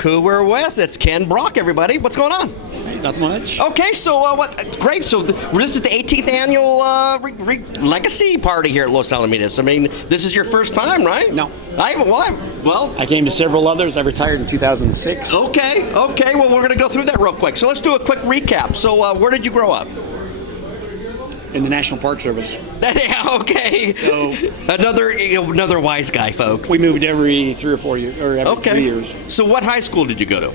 Look who we're with. It's Ken Brock, everybody. What's going on? Not much. Okay, so great. So this is the 18th annual legacy party here at Los Alamitos. I mean, this is your first time, right? No. I came to several others. I retired in 2006. Okay. Well, we're going to go through that real quick. So let's do a quick recap. So where did you grow up? In the National Park Service. Yeah, okay. So another wise guy, folks. We moved every 3 or 4 years, or every 3 years. So what high school did you go to?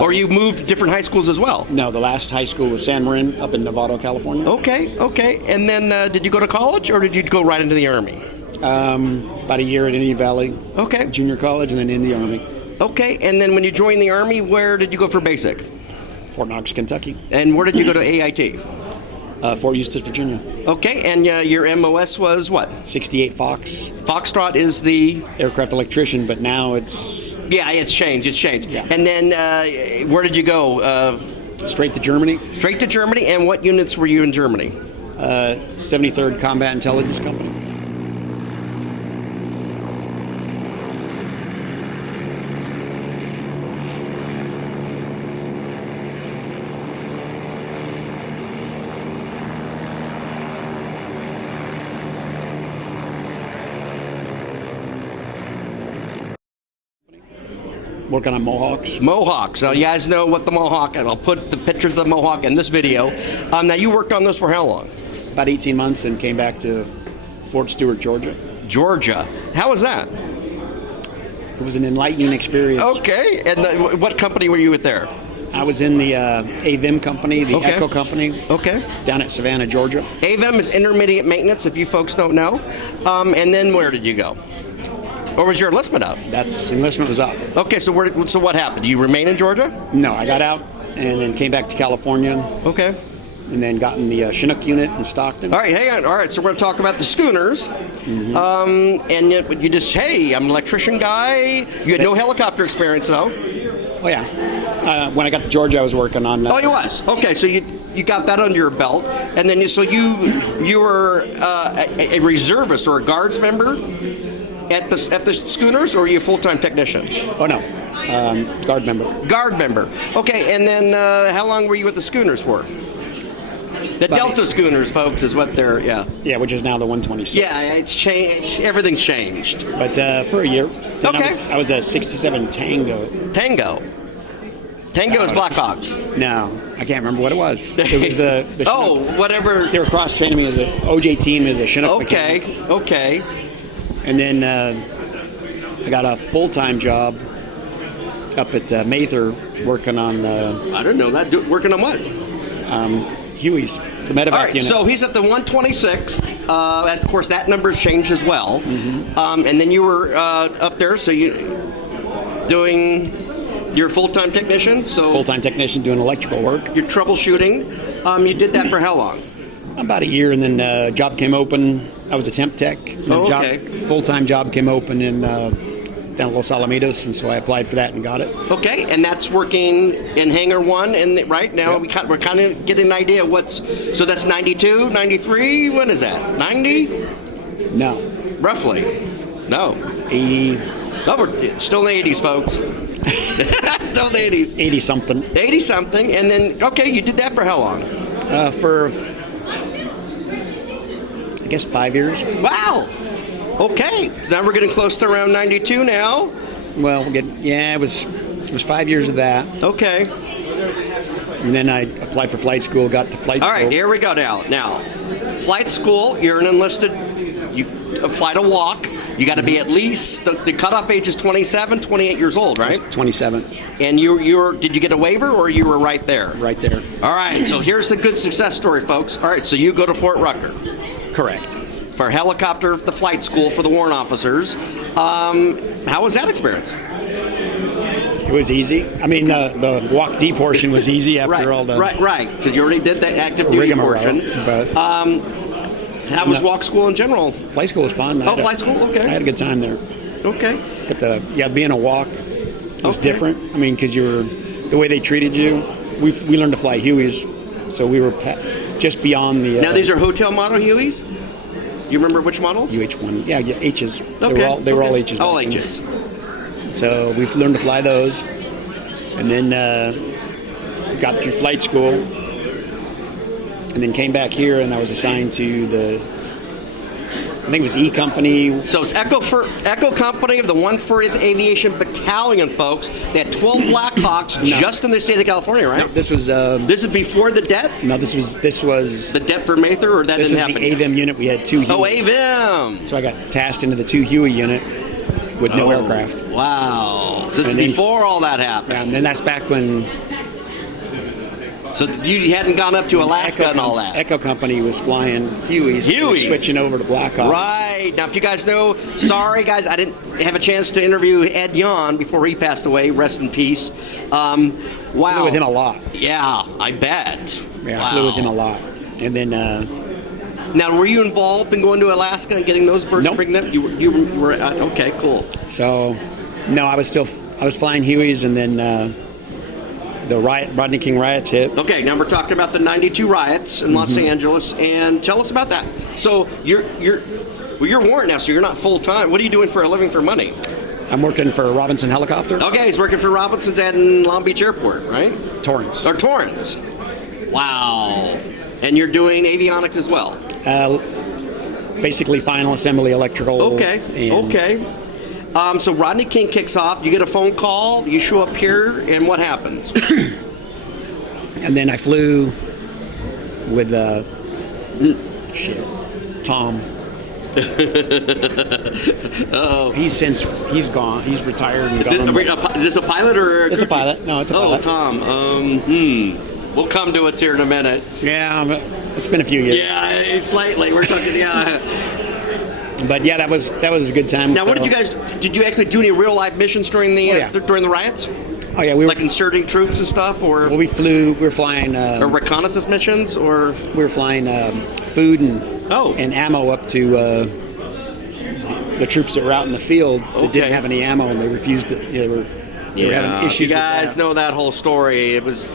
Or you moved different high schools as well? No, the last high school was San Marin up in Novato, California. Okay. And then did you go to college or did you go right into the Army? About a year at Indian Valley. Okay. Junior college and then in the Army. Okay, and then when you joined the Army, where did you go for basic? Fort Knox, Kentucky. And where did you go to AIT? Fort Eustis, Virginia. Okay, and your MOS was what? 68 Fox. Foxtrot is the? Aircraft electrician, but now it's... Yeah, it's changed. Yeah. And then where did you go? Straight to Germany. Straight to Germany, and what units were you in Germany? 73rd Combat Intelligence Company. Working on Mohawks. Mohawks. You guys know what the Mohawk, and I'll put the pictures of the Mohawk in this video. Now, you worked on this for how long? About 18 months and came back to Fort Stewart, Georgia. Georgia. How was that? It was an enlightening experience. Okay. And what company were you with there? I was in the AVIM company, the Echo company. Okay. Down at Savannah, Georgia. AVIM is intermediate maintenance, if you folks don't know. And then where did you go? Or was your enlistment up? Enlistment was up. Okay, so what happened? Do you remain in Georgia? No, I got out and then came back to California. Okay. And then got in the Chinook unit in Stockton. All right, hang on. All right, so we're going to talk about the schooners. Mm-hmm. And you just, hey, I'm an electrician guy. You had no helicopter experience, though. Oh, yeah. When I got to Georgia, I was working on... Oh, you was? Okay, so you got that under your belt. And then you were a reservist or a guards member? At the schooners, or are you a full-time technician? Oh, no. Guard member. Guard member. Okay, and then how long were you at the schooners for? The Delta schooners, folks, is what they're, yeah. Yeah, which is now the 126. Yeah, it's changed. Everything's changed. But for a year. Okay. I was a 67 Tango. Tango is Blackhawks. No, I can't remember what it was. It was the Chinook. Whatever. They were cross-training me as an OJ team as a Chinook mechanic. Okay. And then I got a full-time job up at Mather working on... I don't know that. Working on what? Huey's, the medevac All right, unit. so he's at the 126th. Of course, that number's changed as well. Mm-hmm. And then you were up there, so you doing your full-time technician. So full-time technician doing electrical work. You're troubleshooting. You did that for how long? About a year, and then a job came open. I was a temp tech. Okay. Full-time job came open in down at Los Alamitos, and so I applied for that and got it. Okay, and that's working in Hangar 1, and right now yep. we're kind of getting an idea so that's 92, 93, when is that, 90? No. Roughly? No. 80. No, we're still in the 80s, folks. Still in the 80s. 80-something. 80-something, and then, okay, you did that for how long? For, I guess, 5 years. Wow. Okay, now we're getting close to around 92 now. Well, it was 5 years of that. Okay. And then I applied for flight school, got to flight school. All right, here we go now. Flight school, you're an enlisted, you apply to walk. You got to be at least, the cutoff age is 27, 28 years old, right? 27. And did you get a waiver, or you were right there? Right there. All right, so here's the good success story, folks. All right, so you go to Fort Rucker. Correct. For the flight school for the warrant officers. How was that experience? It was easy. I mean, the walk D portion was easy after all the... Right, because you already did the active duty portion. But how was walk school in general? Flight school was fun. Flight school? Okay. I had a good time there. Okay. But being a walk was different. I mean, because the way they treated you, we learned to fly Hueys, so we were just beyond the... Now, these are hotel model Hueys? Do you remember which models? UH-1. Yeah, H's. Okay. They were all H's. All H's. So we've learned to fly those. And then got through flight school, and then came back here, and I was assigned to I think it was E Company. So it's Echo Company of the 140th Aviation Battalion, folks. They had 12 Blackhawks just in the state of California, right? No, this was. This is before the det? No, this was the det for Mather, or that this didn't was happen? the AVIM unit. We had 2 Hueys. Oh, AVIM. So I got tasked into the 2 Huey unit with no aircraft. Wow. So this is And then- before all that happened. And then that's back when So you hadn't gone up to Alaska and all that. Echo Company was flying Hueys. They were Hueys. switching over to Blackhawks. Right. Now, if you guys know, sorry, guys, I didn't have a chance to interview Ed Yon before he passed away. Rest in peace. Wow. Flew with him a lot. Yeah, I bet. Yeah, wow. I flew with him a lot. And then Now, were you involved in going to Alaska and getting those birds? Nope. And bringing them? You were okay, cool. so, no, I was flying Hueys, and then the Rodney King riots hit. Okay, now we're talking about the '92 riots in Los Angeles, and tell us about that. So you're warrant now, so you're not full time. What are you doing for a living for money? I'm working for Robinson Helicopter. Okay, he's working for Robinson's at Long Beach Airport, right? Torrance. Or Torrance. Wow. And you're doing avionics as well. Basically, final assembly, electrical. Okay. and- Okay. So Rodney King kicks off. You get a phone call. You show up here, and what happens? And then I flew with Tom. Oh, He's gone. He's retired and gone. is this a pilot or? It's a pilot. No, it's a pilot. Oh, Tom. We'll come to us here in a minute. Yeah, but it's been a few years. Yeah, slightly. We're talking. Yeah. But yeah, that was a good time. Now, what did you guys? Did you actually do any real live missions during the during the riots? Oh yeah, we were Like inserting troops and stuff, or well, we were flying. or reconnaissance missions, or We were flying food and ammo up to the troops that were out in the field that Okay. didn't have any ammo, and they refused to. They were having issues. You guys with that. know that whole story. It was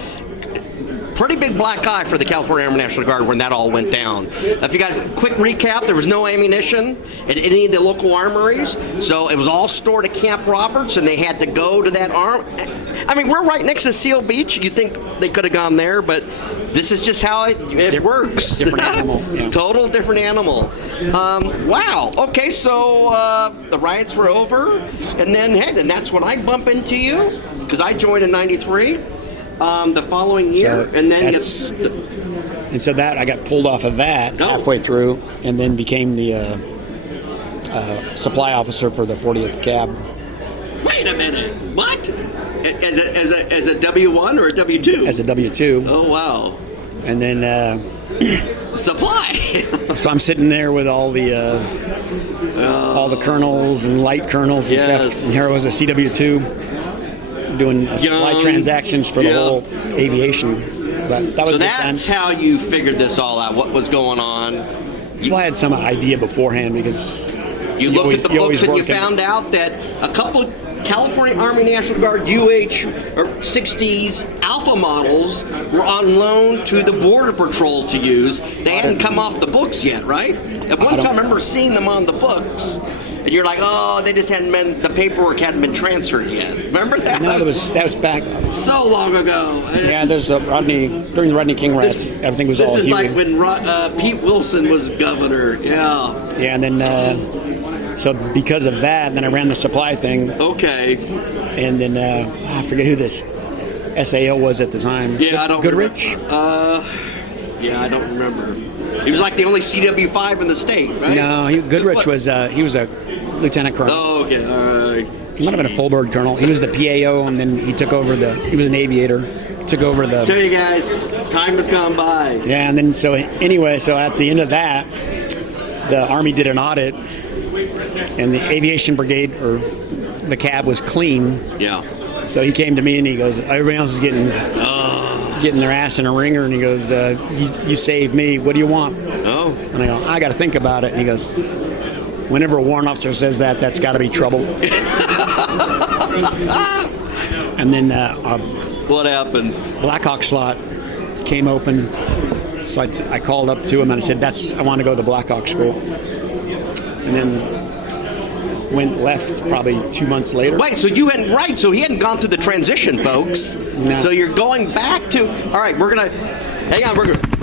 pretty big black eye for the California Army National Guard when that all went down. If you guys, quick recap, there was no ammunition at any of the local armories, so it was all stored at Camp Roberts, and they had to go to that I mean, we're right next to Seal Beach. You'd think they could have gone there, but this is just how it works. Different animal. Yeah. Total different animal. Wow. Okay, so the riots were over, and then that's when I bump into you, because I joined in '93. The following year, So and then and so that I got pulled off of that halfway through, and then became the supply officer for the 40th Cab. wait a minute, what? As a W1 or a W2? As a W2. Oh wow! And then Supply. so I'm sitting there with all the colonels and light colonels and stuff. And here I was a CW2 doing supply transactions for the whole aviation. But that was So a good time. that's how you figured this all out. What was going on? Well, I had some idea beforehand because You looked at the you always books and you work in- found out that a couple California Army National Guard UH or 60s Alpha models were on loan to the Border Patrol to use. They hadn't come off the books yet, right? At one time, I remember seeing them on the books. And you're like, oh, they just hadn't been, the paperwork hadn't been transferred yet. Remember that? No, that was back. So long ago. Yeah, there's during the Rodney King riots, everything was all This is Huey. like when Pete Wilson was governor. Yeah. Yeah, and then so because of that, then I ran the supply thing, Okay. and then I forget who this SAO was at the time. Yeah, I don't Goodrich. Yeah, I don't remember. He was like the only CW5 in the state, right? No, Goodrich was he was a lieutenant colonel. Oh, okay. He might have been a full bird colonel. He was the PAO, and then he took over he was an aviator. Took over the. Tell you guys, time has gone by. Yeah, and then so at the end of that, the Army did an audit, and the aviation brigade or the cab was clean. Yeah. So he came to me and he goes, everybody else is getting their ass in a ringer, and he goes, you saved me. What do you want? Oh. And I go, I got to think about it. And he goes, whenever a warrant officer says that, that's got to be trouble. And then What happened? Blackhawk slot came open, so I called up to him and I said, I want to go to the Blackhawk school. And then went left probably 2 months later. Wait, so you hadn't, right, so he hadn't gone through the transition, folks. No. So you're going back to, all right, we're going to, hang on, we're going to,